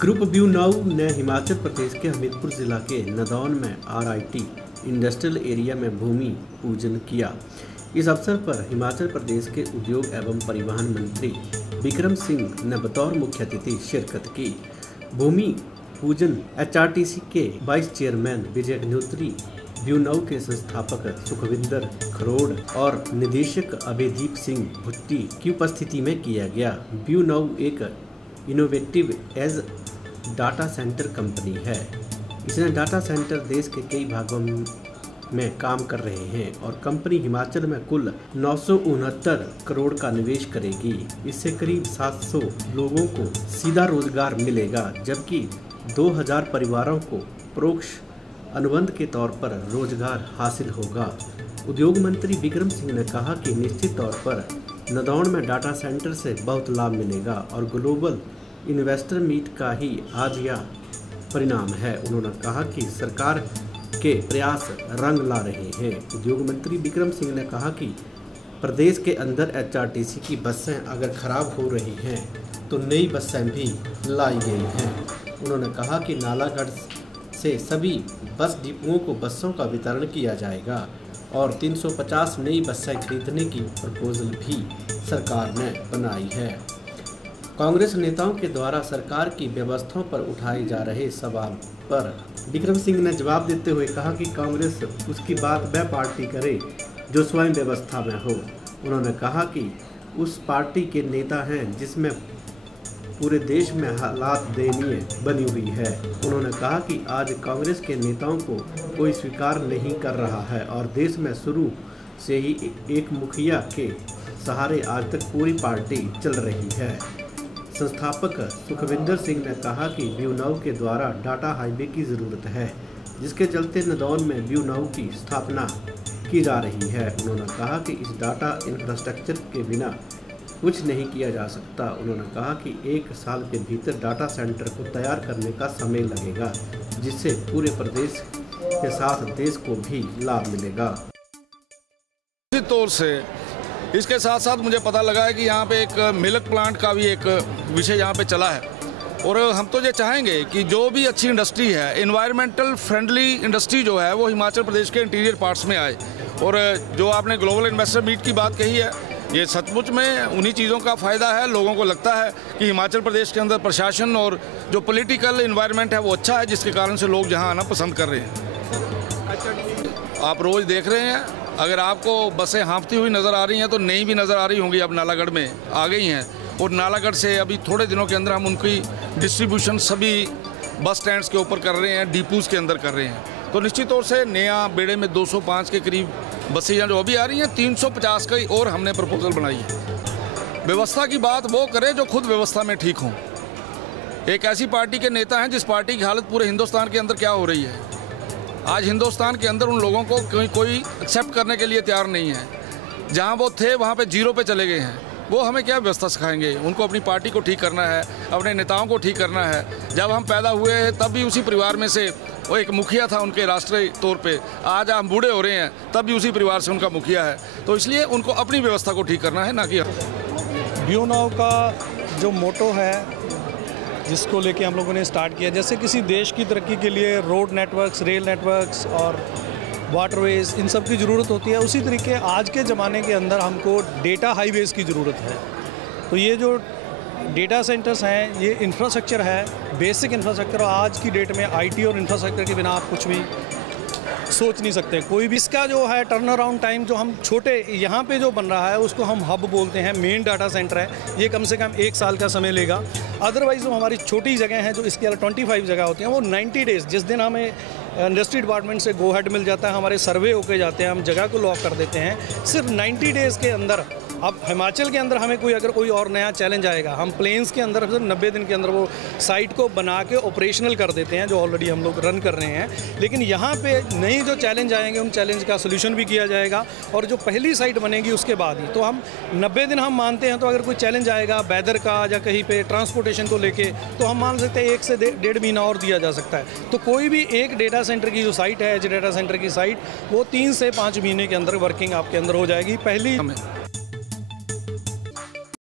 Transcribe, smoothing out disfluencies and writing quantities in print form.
Group view now ने हिमाचल प्रदेश के हमीरपुर जिला के नदौन में RIT इंडस्ट्रियल एरिया में भूमि पूजन किया। इस अवसर पर हिमाचल प्रदेश के उद्योग एवं परिवहन मंत्री बिक्रम सिंह ने बतौर मुख्य अतिथि शिरकत की। भूमि पूजन HRTC के vice chairman Vijay Agnihotri, view now के संस्थापक सुखविंदर खरोड़ और निदेशक अभयदीप सिंह भुट्टी की उपस्थिति में किया गया। व्यू नाउ एक innovative edge data center company है। इसने डाटा सेंटर देश के कई भागों में काम कर रहे हैं और कंपनी हिमाचल में कुल 969 करोड़ का निवेश करेगी। इससे करीब 700 लोगों को सीधा रोजगार मिलेगा, जबकि 2000 परिवारों को परोक्ष अनुबंध के तौर पर रोजगार हासिल होगा। उद्योग मंत्री बिक्रम सिंह ने कहा कि निश्चित तौर पर नदौन में डाटा सेंटर से बहुत लाभ मिलेगा और ग्लोबल इन्वेस्टर मीट का ही आज यह परिणाम है। उन्होंने कहा कि सरकार के प्रयास रंग ला रहे हैं। उद्योग मंत्री बिक्रम सिंह ने कहा कि प्रदेश के अंदर HRTC की बसें अगर खराब हो रही हैं तो नई बसें भी लाई गई हैं। उन्होंने कहा कि नालागढ़ से सभी बस डिपोओं को बसों का वितरण किया जाएगा और 350 नई बसें खरीदने की प्रपोजल भी सरकार ने बनाई है। कांग्रेस नेताओं के द्वारा सरकार की व्यवस्थाओं पर उठाए जा रहे सवाल पर बिक्रम सिंह ने जवाब देते हुए कहा कि कांग्रेस उसकी बात वह पार्टी करे जो स्वयं व्यवस्था में हो। उन्होंने कहा कि उस पार्टी के नेता हैं जिसमें पूरे देश में हालात दयनीय बनी हुई है। उन्होंने कहा कि आज कांग्रेस के नेताओं को कोई स्वीकार नहीं कर रहा है और देश में शुरू से ही एक मुखिया के सहारे आज तक पूरी पार्टी चल रही है। संस्थापक सुखविंदर सिंह ने कहा कि व्यू नाउ के द्वारा डाटा हाईवे की ज़रूरत है, जिसके चलते नदौन में व्यू नाउ की स्थापना की जा रही है। उन्होंने कहा कि इस डाटा इंफ्रास्ट्रक्चर के बिना कुछ नहीं किया जा सकता। उन्होंने कहा कि 1 साल के भीतर डाटा सेंटर को तैयार करने का समय लगेगा, जिससे पूरे प्रदेश के साथ देश को भी लाभ मिलेगा। निश्चित तौर से इसके साथ साथ मुझे पता लगा है कि यहाँ पे एक मिल्क प्लांट का भी एक विषय यहाँ पे चला है और हम तो ये चाहेंगे कि जो भी अच्छी इंडस्ट्री है, एनवायरमेंटल फ्रेंडली इंडस्ट्री जो है वो हिमाचल प्रदेश के इंटीरियर पार्ट्स में आए। और जो आपने ग्लोबल इन्वेस्टर मीट की बात कही है, ये सचमुच में उन्हीं चीज़ों का फ़ायदा है। लोगों को लगता है कि हिमाचल प्रदेश के अंदर प्रशासन और जो पॉलिटिकल इन्वायरमेंट है वो अच्छा है, जिसके कारण से लोग यहाँ आना पसंद कर रहे हैं। आप रोज़ देख रहे हैं, अगर आपको बसें हाँफती हुई नज़र आ रही हैं तो नई भी नज़र आ रही होंगी, अब नालागढ़ में आ गई हैं और नालागढ़ से अभी थोड़े दिनों के अंदर हम उनकी डिस्ट्रीब्यूशन सभी बस स्टैंड्स के ऊपर कर रहे हैं, डिपोज़ के अंदर कर रहे हैं। तो निश्चित तौर से नया बेड़े में 205 के करीब बसें जो अभी आ रही हैं, 350 की और हमने प्रपोजल बनाई है। व्यवस्था की बात वो करे जो खुद व्यवस्था में ठीक हों। एक ऐसी पार्टी के नेता हैं जिस पार्टी की हालत पूरे हिंदुस्तान के अंदर क्या हो रही है। आज हिंदुस्तान के अंदर उन लोगों को कोई एक्सेप्ट करने के लिए तैयार नहीं है। जहां वो थे वहां पे जीरो पे चले गए हैं। वो हमें क्या व्यवस्था सिखाएंगे? उनको अपनी पार्टी को ठीक करना है, अपने नेताओं को ठीक करना है। जब हम पैदा हुए हैं तब भी उसी परिवार में से वो एक मुखिया था उनके राष्ट्रीय तौर पे। आज हम बूढ़े हो रहे हैं तब भी उसी परिवार से उनका मुखिया है। तो इसलिए उनको अपनी व्यवस्था को ठीक करना है, ना कि व्यू नाउ का जो मोटो है जिसको लेके हम लोगों ने स्टार्ट किया, जैसे किसी देश की तरक्की के लिए रोड नेटवर्क्स, रेल नेटवर्क्स और वाटरवेज इन सब की ज़रूरत होती है, उसी तरीके आज के ज़माने के अंदर हमको डेटा हाईवेज की ज़रूरत है। तो ये जो डेटा सेंटर्स हैं ये इंफ्रास्ट्रक्चर है, बेसिक इंफ्रास्ट्रक्चर। और आज की डेट में IT और इंफ्रास्ट्रक्चर के बिना आप कुछ भी सोच नहीं सकते। कोई भी इसका जो है टर्न अराउंड टाइम जो हम छोटे यहाँ पे जो बन रहा है उसको हम हब बोलते हैं, मेन डाटा सेंटर है, ये कम से कम 1 साल का समय लेगा। अदरवाइज़ जो हमारी छोटी जगह हैं जो इसके अलावा 25 जगह होती हैं वो 90 डेज़, जिस दिन हमें इंडस्ट्री डिपार्टमेंट से गो हेड मिल जाता है, हमारे सर्वे होके जाते हैं, हम जगह को लॉक कर देते हैं, सिर्फ 90 डेज़ के अंदर। अब हिमाचल के अंदर हमें अगर कोई और नया चैलेंज आएगा, हम प्लेन्स के अंदर 90 दिन के अंदर वो साइट को बना के ऑपरेशनल कर देते हैं, जो ऑलरेडी हम लोग रन कर रहे हैं। लेकिन यहाँ पे नए जो चैलेंज आएंगे उन चैलेंज का सोल्यूशन भी किया जाएगा और जो पहली साइट बनेगी उसके बाद ही। तो हम 90 दिन हम मानते हैं, तो अगर कोई चैलेंज आएगा वेदर का या कहीं पे ट्रांसपोर्टेशन को लेके, तो हम मान सकते हैं 1 से 1.5 महीना और दिया जा सकता है। तो कोई भी एक डेटा सेंटर की जो साइट है, डेटा सेंटर की साइट, वो 3 से 5 महीने के अंदर वर्किंग आपके अंदर हो जाएगी। पहली